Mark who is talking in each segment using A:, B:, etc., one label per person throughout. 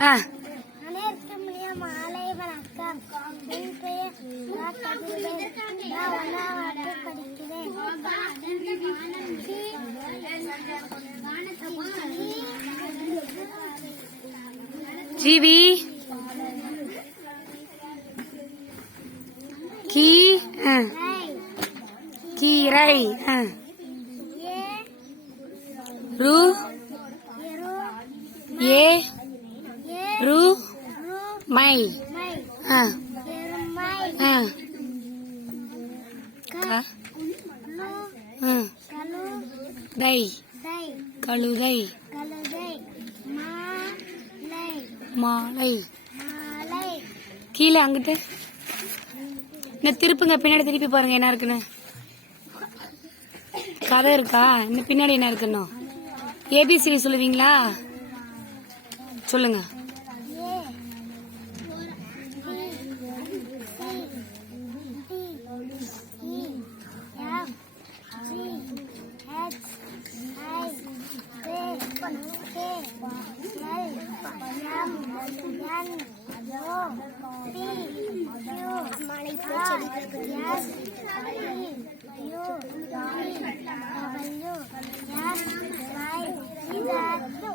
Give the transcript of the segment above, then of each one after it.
A: அனைவருக்கும் மாலை வணக்கம் என் பெயர். நான் படிக்கிறேன்
B: ஜிவி கீ. கீரை ரு
A: இரு
B: ஏ
A: ஏ
B: ரு
A: ரு
B: மை
A: மை
B: ஆ
A: எருமை
B: ஆ
A: க
B: க
A: லு
B: ஆ
A: கலு
B: தை. கழுதை.
A: மாலை.
B: கீழே அங்கிட்டு. இந்த திருப்புங்க பின்னாடி திருப்பி பாருங்க என்ன இருக்குன்னு. கதை இருக்கா? இந்த பின்னாடி என்ன இருக்குன்னு. ஏபிசிடி சொல்லுவீங்களா? சொல்லுங்க.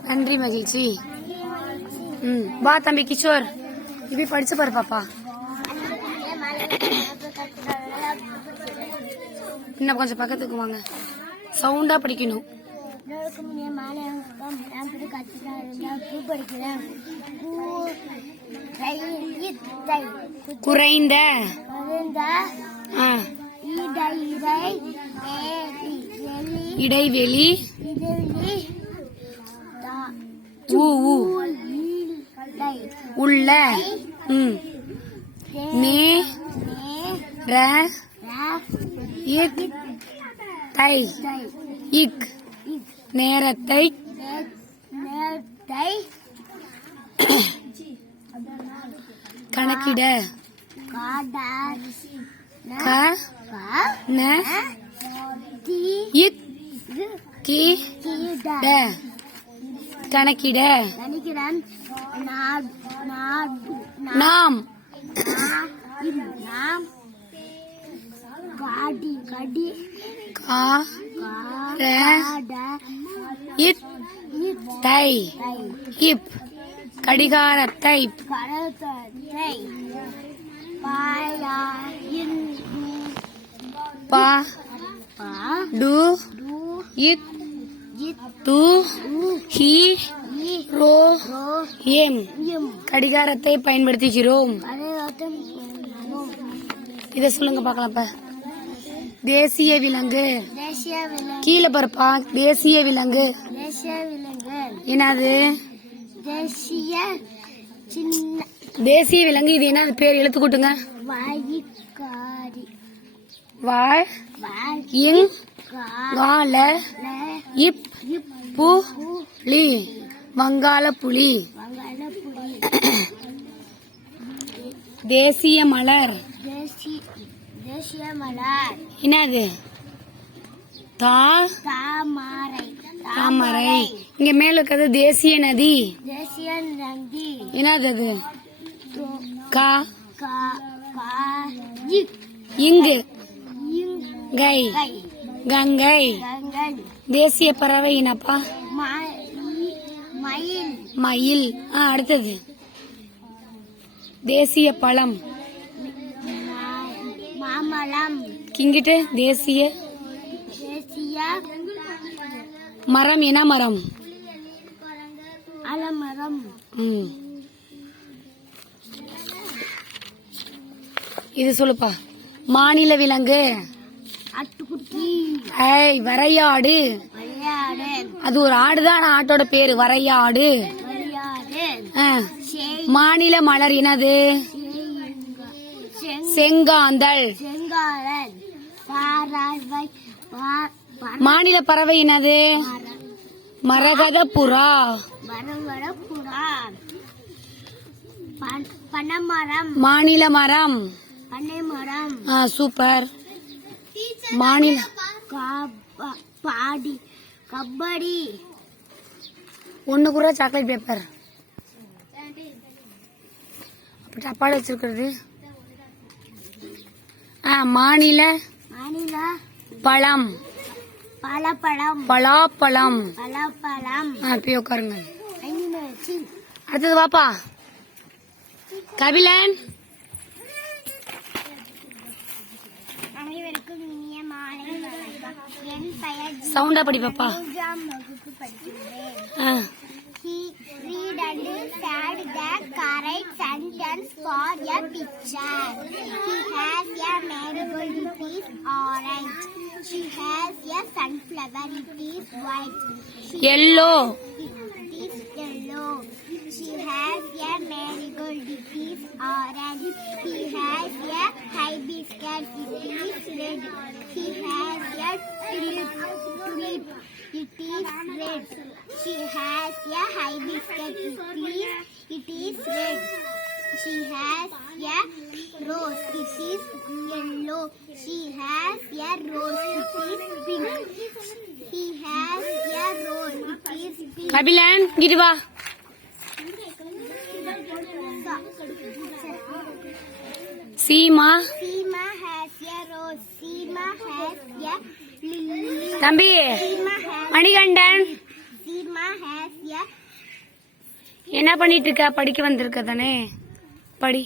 B: நன்றி மகிழ்ச்சி. ம் வா தம்பி கிஷோர். இப்படி படிச்சு பாரு பாப்பா. இன்னும் கொஞ்சம் பக்கத்துக்கு வாங்க. சவுண்டா படிக்கணும். குறைந்த இடைவெளி. உள்ள.
A: தே
B: இக் நேரத்தை. கணக்கிட.
A: காடா
B: க ந இக் கி ட கணக்கிட நாம்
A: நாம். காடி கடி.
B: கா இத் தை. இப். கடிகாரத்தை. பா. டு.
A: இத்.
B: து. ஹி. ரோ. எம்.
A: இம்
B: கடிகாரத்தை பயன்படுத்துகிறோம். இத சொல்லுங்க பார்க்கலாம் இப்ப. தேசிய விலங்கு
A: தேசிய விலங்கு.
B: கீழே பருப்பா. தேசிய விலங்கு.
A: தேசிய விலங்கு.
B: என்னது?
A: தேசிய சின்ன
B: தேசிய விலங்கு இது என்ன? பேர் எழுத்து கூட்டுங்க. வாழ்
A: வாய்
B: இங் கால இப் பு புலி
A: வங்காள புலி
B: தேசிய மலர்.
A: தேசிய தேசிய மலர்.
B: என்னது? தா
A: தாமரை.
B: தாமரை. இங்க மேல இருக்கிறது தேசிய நதி.
A: தேசிய நந்தி.
B: என்னது அது? கா இங்கு
A: இங்
B: கை கங்கை தேசிய பறவை என்னப்பா
A: மா- இ- மயில்.
B: மயில். ஆ அடுத்தது. தேசிய பழம்.
A: மா- மாமரம்
B: இங்கிட்டு தேசிய
A: தேசிய
B: மரம் என்ன மரம்
A: அலமரம்.
B: ம். இது சொல்லுப்பா. மாநில விலங்கு. ஐய் வரையாடு. அது ஒரு ஆடுதான் ஆட்டோட பேரு வரையாடு. மாநில மலர் என்னது?
A: செய்யுங்க. செங்-
B: செங்காந்தள்
A: செங்காரன் பாராவை பா- பர-
B: மாநில பறவை என்னது?
A: மர-
B: மரகத புறா மாநில மரம். ஆ, சூப்பர். மாநில
A: கப- பாடி கபடி.
B: ஒண்ணு கூட சாக்லேட் பேப்பர் அப்ப டப்பால வச்சிருக்கிறது. ஆ மாநில
A: மாநில
B: பழம்.
A: பழப்பழம்.
B: பலாப்பழம்.
A: பழப்பழம்
B: ஆ போய் உட்காருங்க. அடுத்தது வாப்பா. கபிலன்
A: அனைவருக்கும் இனிய மாலை வணக்கம் என் பெயர் ஜி.
B: சவுண்டா படி பாப்பா
A: correct sentence for a picture. He has a marigold, it is orange. She has a sunflower, it is white. She
B: yellow
A: it is yellow. She has a marigold, it is orange. He has a that it is red. She has yet to live. To live. It is red. She has a high biscuit. It is, it is red. She has a rose. It is yellow. She has a rose. It is pink. He has a rose. It is pink.
B: Abilan, Giriba.
A: Seema. Seema.
B: தம்பி மணிகண்டன் என்ன பண்ணிட்டு இருக்க படிக்க வந்திருக்க தானே படி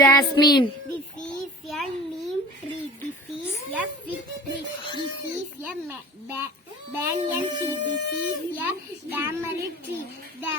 B: jasmine
A: banyan tree. This is a tamarind tree. The